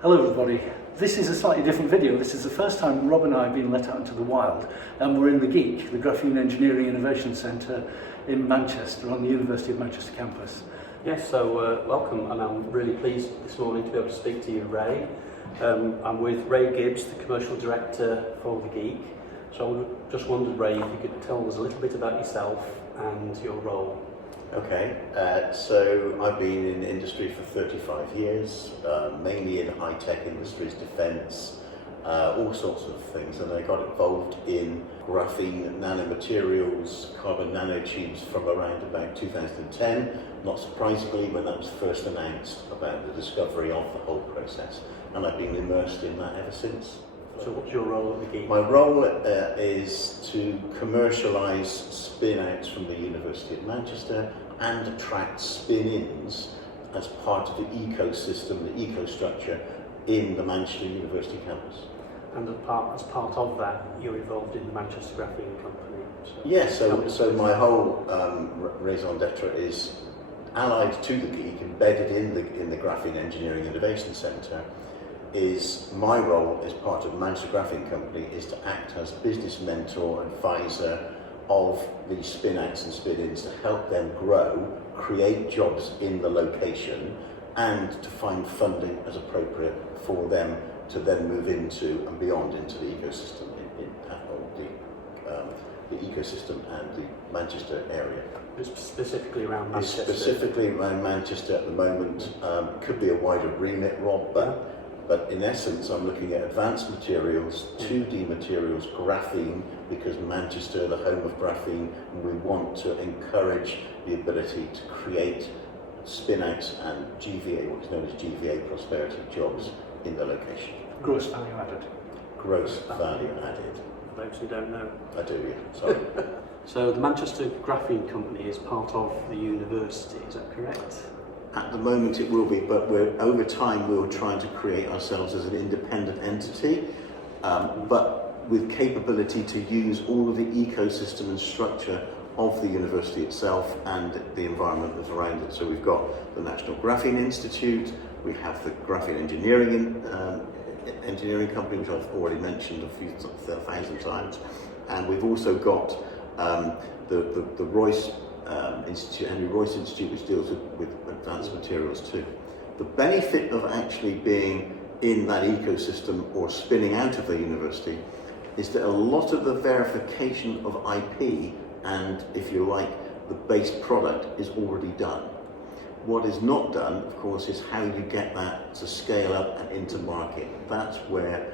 Hello everybody, this is a slightly different video. This is the first time Rob and I have been let out into the wild, and we're in the GEEC, the Graphene Engineering Innovation Centre in Manchester on the University of Manchester campus. Yes, so welcome, and I'm really pleased this morning to be able to speak to you, Ray. I'm with Ray Gibbs, the Commercial Director for the GEEC. So I just wondered, Ray, if you could tell us a little bit about yourself and your role. Okay, so I've been in the industry for 35 years, mainly in high-tech industries, defence, all sorts of things, and I got involved in graphene nanomaterials, carbon nanotubes from around about 2010, not surprisingly when that was first announced about the discovery of the whole process, and I've been immersed in that ever since. So what's your role at the GEEC? My role is to commercialise spin-outs from the University of Manchester and attract spin-ins as part of the ecosystem, the ecostructure in the Manchester University campus. And as part of that, you're involved in the Manchester Graphene Company. Yes, so my whole raison d'etre is allied to the GEEC, embedded in the Graphene Engineering Innovation Centre. Is my role as part of Manchester Graphene Company is to act as business mentor, advisor of these spin-outs and spin-ins to help them grow, create jobs in the location, and to find funding as appropriate for them to then move into and beyond into the ecosystem the ecosystem and the Manchester area. Specifically around Manchester? Specifically around Manchester at the moment. Could be a wider remit, Rob, but in essence, I'm looking at advanced materials, 2D materials, graphene, because Manchester, the home of graphene, and we want to encourage the ability to create spin-outs and GVA, what is known as GVA prosperity jobs in the location. Gross value added. Gross value added. For those who don't know. I do, yeah, sorry. So the Manchester Graphene Company is part of the university, is that correct? At the moment it will be, but over time we're trying to create ourselves as an independent entity, but with capability to use all of the ecosystem and structure of the university itself and the environment that's around it. So we've got the National Graphene Institute, we have the Graphene Engineering Company, which I've already mentioned a few thousand times, and we've also got the Royce Institute, Henry Royce Institute, which deals with advanced materials too. The benefit of actually being in that ecosystem or spinning out of the university is that a lot of the verification of IP and, if you like, the base product is already done. What is not done, of course, is how you get that to scale up and into market. That's where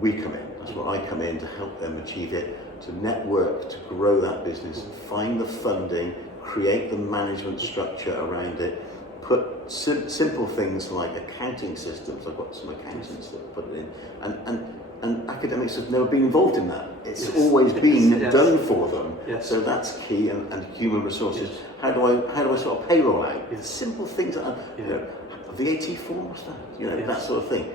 we come in. That's where I come in to help them achieve it, to network, to grow that business, find the funding, create the management structure around it, put simple things like accounting systems. I've got some accountants that put it in, and academics have never been involved in that. It's always been done for them. So that's key, and human resources. How do I sort of payroll out? Simple things like VAT form, what's that? That sort of thing.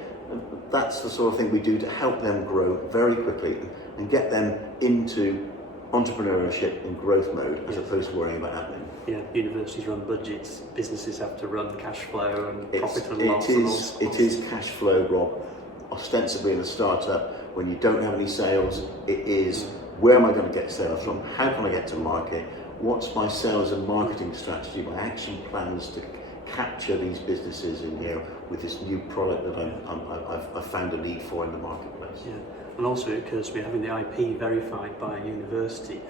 That's the sort of thing we do to help them grow very quickly and get them into entrepreneurship in growth mode as opposed to worrying about admin. Yeah, universities run budgets, businesses have to run cash flow and profit and loss. It is cash flow, Rob. Ostensibly in a startup, when you don't have any sales, it is where am I going to get sales from? How can I get to market? What's my sales and marketing strategy, my action plans to capture these businesses in here with this new product that I've found a need for in the marketplace. Yeah, and also it occurs to me having the IP verified by a university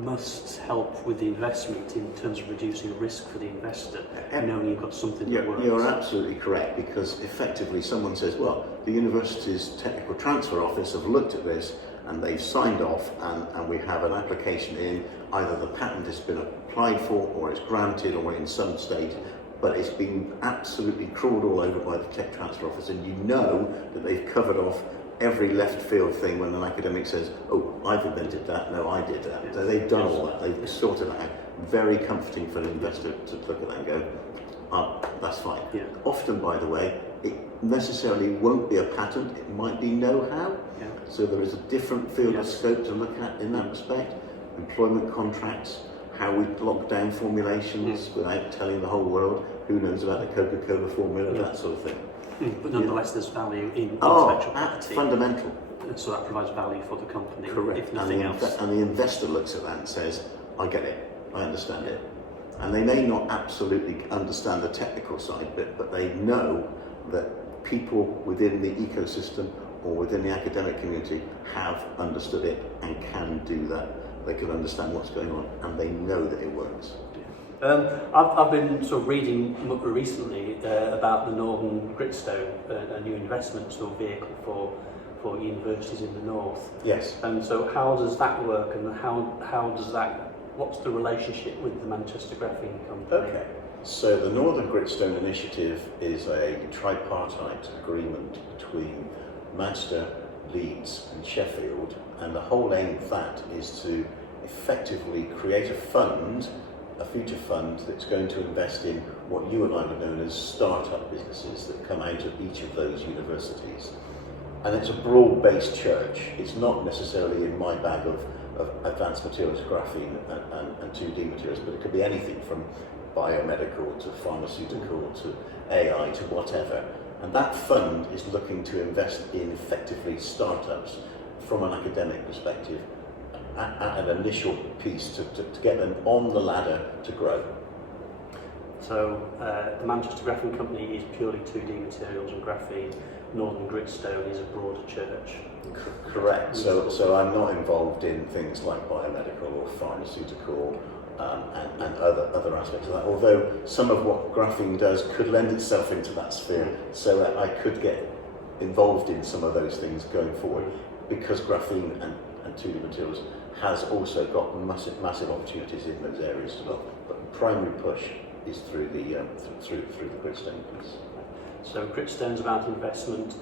must help with the investment in terms of reducing risk for the investor, knowing you've got something that works. You're absolutely correct, because effectively someone says, well, the university's technical transfer office have looked at this and they've signed off, and we have an application in, either the patent has been applied for or it's granted or in some state, but it's been absolutely crawled all over by the tech transfer office, and you know that they've covered off every left field thing when an academic says, oh, I've invented that, no, I did that. So they've done all that, they've sorted that out. Very comforting for an investor to look at that and go, that's fine. Often, by the way, it necessarily won't be a patent, it might be know-how. So there is a different field of scope to look at in that respect. Employment contracts, how we lock down formulations without telling the whole world, who knows about the Coca-Cola formula, that sort of thing. But nonetheless, there's value in Oh, intellectual property. fundamental. So that provides value for the company, Correct. if nothing else. And the investor looks at that and says, I get it, I understand it. And they may not absolutely understand the technical side bit, but they know that people within the ecosystem or within the academic community have understood it and can do that. They can understand what's going on and they know that it works. I've been sort of reading recently about the Northern Gritstone, a new investment sort of vehicle for universities in the north. Yes. And so how does that work, and what's the relationship with the Manchester Graphene Company? Okay. So the Northern Gritstone Initiative is a tripartite agreement between Manchester, Leeds and Sheffield, and the whole aim of that is to effectively create a fund, a future fund that's going to invest in what you and I would know as startup businesses that come out of each of those universities. And it's a broad-based church. It's not necessarily in my bag of advanced materials, graphene and 2D materials, but it could be anything from biomedical to pharmaceutical to AI to whatever. And that fund is looking to invest in effectively startups from an academic perspective at an initial piece to get them on the ladder to grow. So the Manchester Graphene Company is purely 2D materials and graphene. Northern Gritstone is a broader church. Correct. So I'm not involved in things like biomedical or pharmaceutical and other aspects of that. Although some of what graphene does could lend itself into that sphere, so I could get involved in some of those things going forward, because graphene and 2D materials has also got massive opportunities in those areas as well. But the primary push is through the Gritstone piece. So Gritstone's about investment.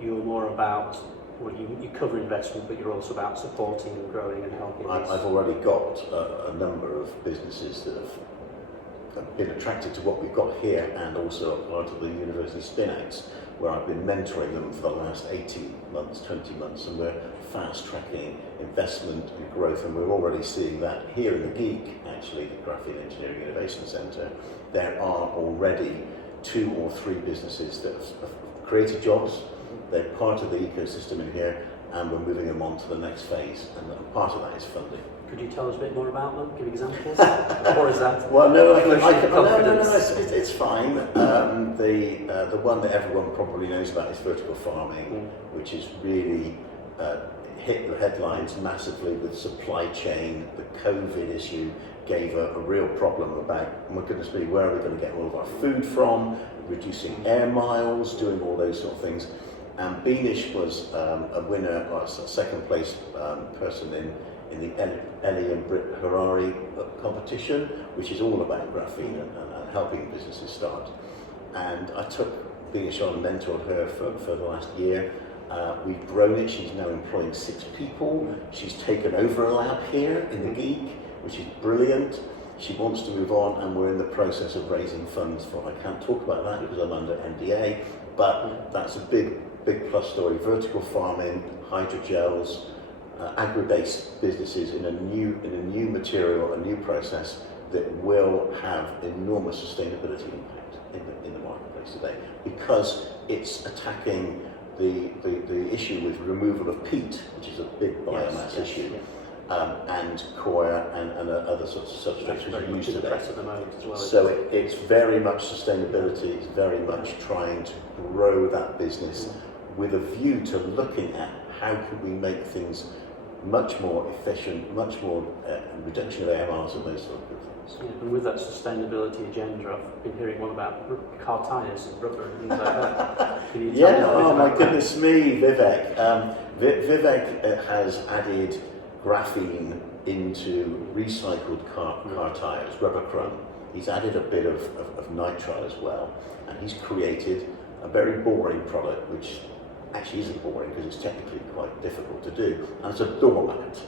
You're more about, well, you cover investment, but you're also about supporting and growing and helping. I've already got a number of businesses that have been attracted to what we've got here, and also a part of the university spin-outs, where I've been mentoring them for the last 18 months, 20 months, and we're fast-tracking investment and growth, and we're already seeing that here in the Geek, actually, the Graphene Engineering Innovation Centre. There are already 2 or 3 businesses that have created jobs. They're part of the ecosystem in here, and we're moving them on to the next phase, and part of that is funding. Could you tell us a bit more about them? Give examples? Or is that? Well, no, confidence? it's fine. The one that everyone probably knows about is vertical farming, which is really hit the headlines massively with supply chain. The COVID issue gave a real problem about, oh my goodness me, where are we going to get all of our food from? Reducing air miles, doing all those sort of things. And Beanish was a winner, or a second place person in the Ellie and Brit Harari competition, which is all about graphene and helping businesses start. And I took Beanish on and mentored her for the last year. We've grown it. She's now employing 6 people. She's taken over a lab here in the Geek, which is brilliant. She wants to move on, and we're in the process of raising funds for. I can't talk about that because I'm under NDA, but that's a big plus story. Vertical farming, hydrogels, agri-based businesses in a new material, a new process that will have enormous sustainability impact in the marketplace today, because it's attacking the issue with removal of peat, which is a big biomass issue. And coir and other sorts of substrates which are used today. At the moment as well. So it's very much sustainability, it's very much trying to grow that business with a view to looking at how can we make things much more efficient, much more reduction of air miles and those sort of things. Yeah, and with that sustainability agenda, I've been hearing one about car tyres and rubber and things like that. Can you tell me a bit oh about my goodness me, Vivek. Vivek has added graphene into recycled car tyres, rubber crumb. He's added a bit of nitrile as well, and he's created a very boring product, which actually isn't boring because it's technically quite difficult to do, and it's a doormat.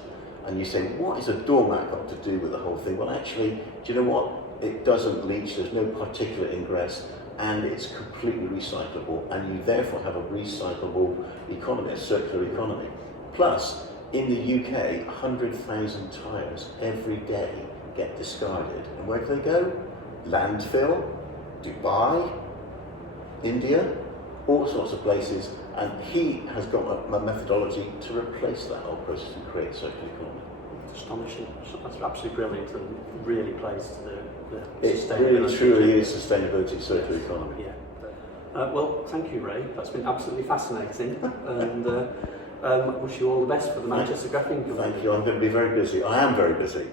And you say, what is a doormat got to do with the whole thing? Well, actually, do you know what? It doesn't leach, there's no particulate ingress, and it's completely recyclable, and you therefore have a recyclable economy, a circular economy. Plus, in the UK, 100,000 tyres every day get discarded. And where do they go? Landfill, Dubai, India. all sorts of places, and he has got a methodology to replace that whole process and create a circular economy. Astonishing. That's absolutely brilliant and really plays to the It sustainability. really truly is sustainability, circular economy. Yeah. Well, thank you, Ray. That's been absolutely fascinating, and wish you all the best for the Manchester Graphene Company. Thank you. I'm going to be very busy. I am very busy.